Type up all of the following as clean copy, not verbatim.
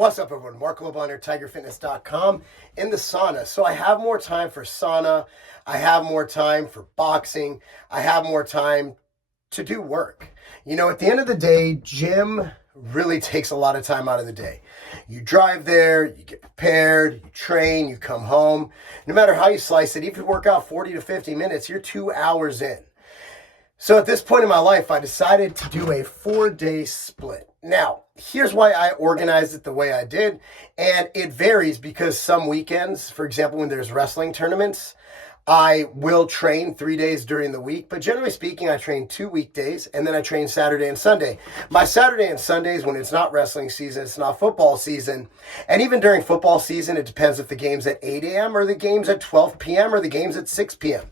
What's up, everyone? Marc Lobliner, tigerfitness.com in the sauna. So I have more time for sauna. I have more time for boxing. I have more time to do work. You know, at the end of the day, gym really takes a lot of time out of the day. You drive there, you get prepared, you train, you come home. No matter how you slice it, even if you work out 40 to 50 minutes, you're 2 hours in. So at this point in my life, I decided to do a 4-day split. Now, here's why I organized it the way I did. And it varies because some weekends, for example, when there's wrestling tournaments, I will train 3 days during the week. But generally speaking, I train 2 weekdays and then I train Saturday and Sunday. My Saturday and Sundays, when it's not wrestling season, it's not football season. And even during football season, it depends if the game's at 8 a.m. or the game's at 12 p.m. or the game's at 6 p.m.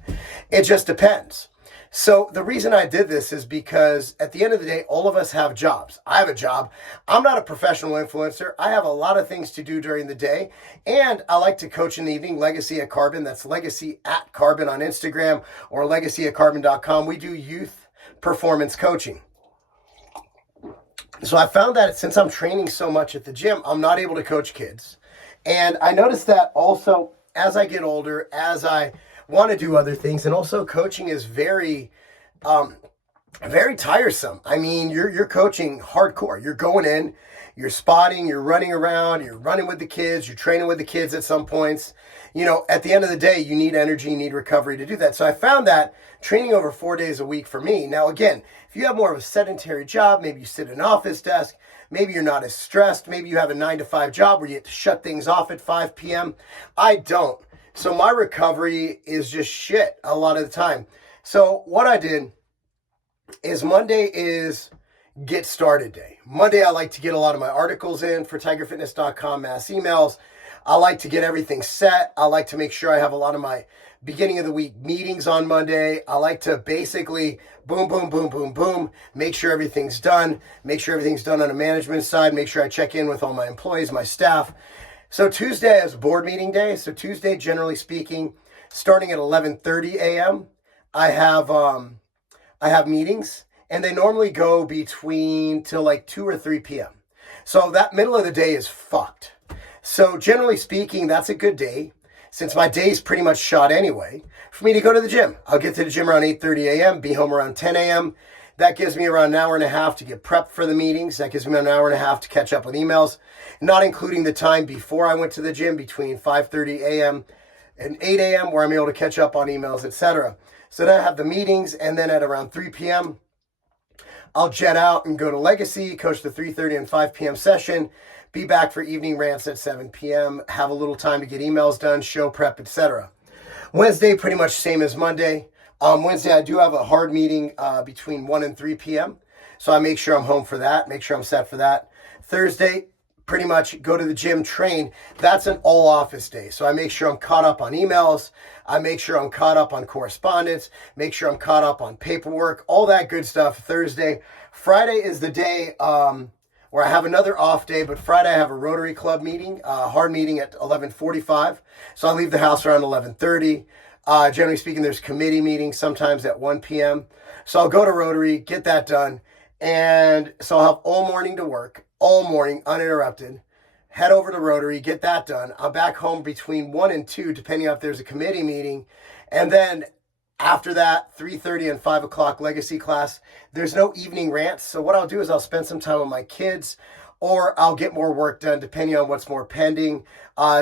It just depends. So the reason I did this is because at the end of the day, all of us have jobs. I have a job. I'm not a professional influencer. I have a lot of things to do during the day. And I like to coach in the evening, Legacy at Carbon. That's Legacy at Carbon on Instagram or legacyatcarbon.com. We do youth performance coaching. So I found that since I'm training so much at the gym, I'm not able to coach kids. And I noticed that also as I get older, as I want to do other things, and also coaching is very tiresome. I mean, you're coaching hardcore. You're going in, you're spotting, you're running around, you're running with the kids, you're training with the kids at some points. You know, at the end of the day, you need energy, you need recovery to do that. So I found that training over 4 days a week for me. Now, again, if you have more of a sedentary job, maybe you sit at an office desk, maybe you're not as stressed, maybe you have a 9-to-5 job where you have to shut things off at 5 p.m. I don't. So my recovery is just shit a lot of the time. So what I did is Monday is get started day. Monday, I like to get a lot of my articles in for tigerfitness.com, mass emails. I like to get everything set. I like to make sure I have a lot of my beginning of the week meetings on Monday. I like to basically boom, boom, boom, boom, boom, make sure everything's done, make sure everything's done on a management side, make sure I check in with all my employees, my staff. So Tuesday is board meeting day. So Tuesday, generally speaking, starting at 11:30 a.m., I have meetings, and they normally go between till like 2 or 3 p.m. So that middle of the day is fucked. So generally speaking, that's a good day, since my day's pretty much shot anyway, for me to go to the gym. I'll get to the gym around 8:30 a.m., be home around 10 a.m. That gives me around an hour and a half to get prepped for the meetings. That gives me an hour and a half to catch up with emails, not including the time before I went to the gym between 5:30 a.m. and 8 a.m. where I'm able to catch up on emails, etc. So then I have the meetings, and then at around 3 p.m., I'll jet out and go to Legacy, coach the 3:30 and 5 p.m. session, be back for evening rants at 7 p.m., have a little time to get emails done, show prep, etc. Wednesday, pretty much same as Monday. Wednesday, I do have a hard meeting between 1 and 3 p.m. So I make sure I'm home for that, make sure I'm set for that. Thursday, pretty much go to the gym, train. That's an all office day. So I make sure I'm caught up on emails. I make sure I'm caught up on correspondence, make sure I'm caught up on paperwork, all that good stuff Thursday. Friday is the day where I have another off day, but Friday I have a Rotary Club meeting, hard meeting at 11:45. So I leave the house around 11:30. Generally speaking, there's committee meetings sometimes at 1 p.m. So I'll go to Rotary, get that done. And so I'll have all morning to work, all morning, uninterrupted. Head over to Rotary, get that done. I'm back home between 1 and 2, depending on if there's a committee meeting. And then after that, 3:30 and 5 o'clock Legacy class. There's no evening rants. So what I'll do is I'll spend some time with my kids, or I'll get more work done depending on what's more pending.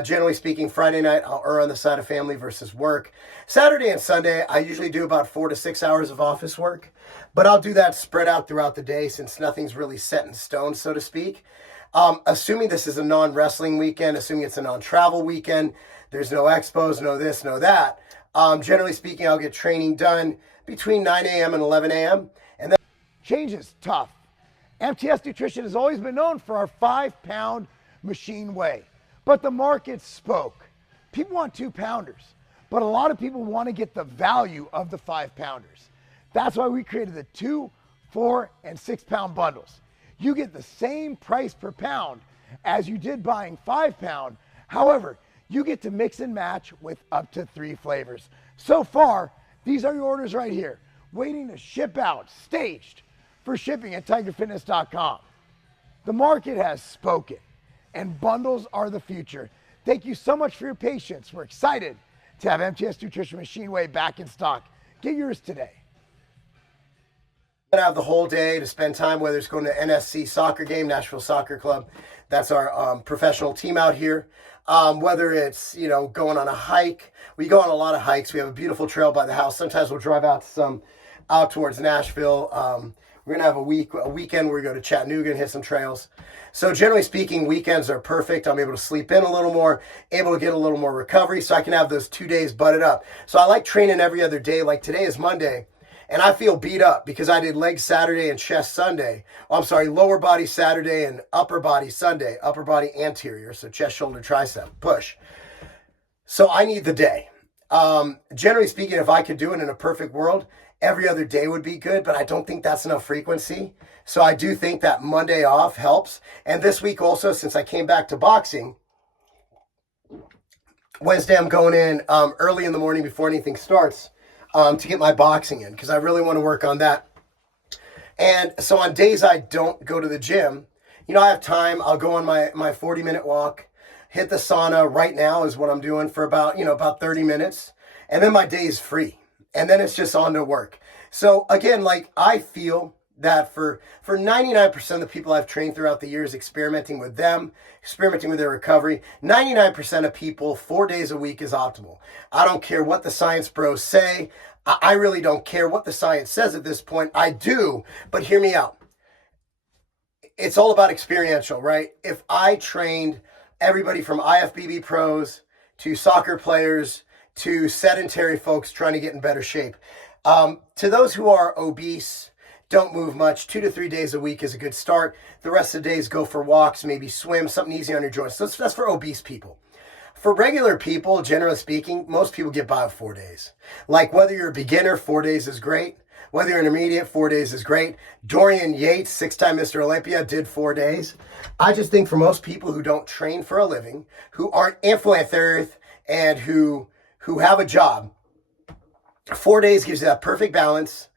Generally speaking, Friday night, I'll err on the side of family versus work. Saturday and Sunday, I usually do about 4 to 6 hours of office work, but I'll do that spread out throughout the day since nothing's really set in stone, so to speak. Assuming this is a non-wrestling weekend, assuming it's a non-travel weekend, there's no expos, no this, no that. Generally speaking, I'll get training done between 9 a.m. and 11 a.m. And then change is tough. MTS Nutrition has always been known for our 5-pound machine weigh, but the market spoke. People want 2-pounders, but a lot of people want to get the value of the 5-pounders. That's why we created the 2, 4, and 6-pound bundles. You get the same price per pound as you did buying 5-pound. However, you get to mix and match with up to 3 flavors. So far, these are your orders right here, waiting to ship out, staged for shipping at tigerfitness.com. The market has spoken, and bundles are the future. Thank you so much for your patience. We're excited to have MTS Nutrition Machine Whey back in stock. Get yours today. Gonna have the whole day to spend time, whether it's going to NSC soccer game, Nashville Soccer Club. That's our professional team out here. Whether it's, going on a hike. We go on a lot of hikes. We have a beautiful trail by the house. Sometimes we'll drive out towards Nashville. We're going to have a weekend where we go to Chattanooga and hit some trails. So generally speaking, weekends are perfect. I'm able to sleep in a little more, able to get a little more recovery, so I can have those 2 days butted up. So I like training every other day. Like today is Monday, and I feel beat up because I did legs Saturday and chest Sunday. Oh, I'm sorry, lower body Saturday and upper body Sunday. Upper body anterior, so chest, shoulder, tricep, push. So I need the day. Generally speaking, if I could do it in a perfect world, every other day would be good, but I don't think that's enough frequency. So I do think that Monday off helps. And this week also, since I came back to boxing, Wednesday I'm going in early in the morning before anything starts to get my boxing in, because I really want to work on that. And so on days I don't go to the gym, I have time. I'll go on my 40-minute walk, hit the sauna. Right now is what I'm doing for about 30 minutes. And then my day is free. And then it's just on to work. So again, I feel that for 99% of the people I've trained throughout the years, experimenting with them, experimenting with their recovery, 99% of people, 4 days a week is optimal. I don't care what the science bros say. I really don't care what the science says at this point. I do, but hear me out. It's all about experiential, right? If I trained everybody from IFBB pros to soccer players to sedentary folks trying to get in better shape, to those who are obese, don't move much, 2 to 3 days a week is a good start. The rest of the days go for walks, maybe swim, something easy on your joints. So that's for obese people. For regular people, generally speaking, most people get by with 4 days. Like whether you're a beginner, 4 days is great. Whether you're intermediate, 4 days is great. Dorian Yates, 6-time Mr. Olympia, did 4 days. I just think for most people who don't train for a living, who aren't influencers, and who have a job, 4 days gives you that perfect balance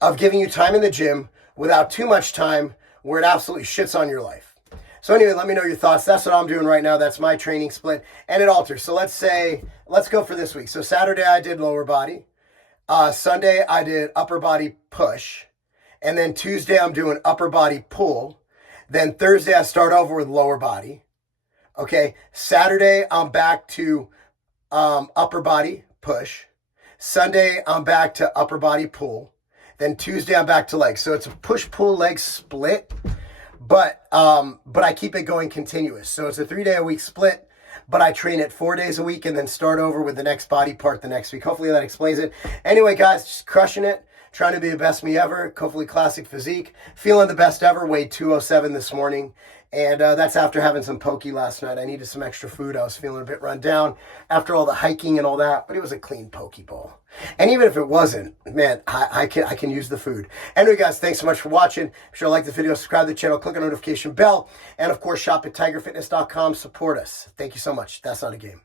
of giving you time in the gym without too much time where it absolutely shits on your life. So anyway, let me know your thoughts. That's what I'm doing right now. That's my training split, and it alters. So let's go for this week. So Saturday I did lower body. Sunday I did upper body push. And then Tuesday I'm doing upper body pull. Then Thursday I start over with lower body. Okay. Saturday I'm back to upper body push. Sunday I'm back to upper body pull. Then Tuesday I'm back to legs. So it's a push-pull leg split, but I keep it going continuous. So it's a 3-day-a-week split, but I train it 4 days a week and then start over with the next body part the next week. Hopefully that explains it. Anyway, guys, just crushing it. Trying to be the best me ever. Hopefully classic physique. Feeling the best ever. Weighed 207 this morning. And that's after having some pokey last night. I needed some extra food. I was feeling a bit run down after all the hiking and all that. But it was a clean poke bowl. And even if it wasn't, man, I can use the food. Anyway, guys, thanks so much for watching. Be sure to like the video, subscribe to the channel, click on the notification bell. And, of course, shop at tigerfitness.com. Support us. Thank you so much. That's not a game.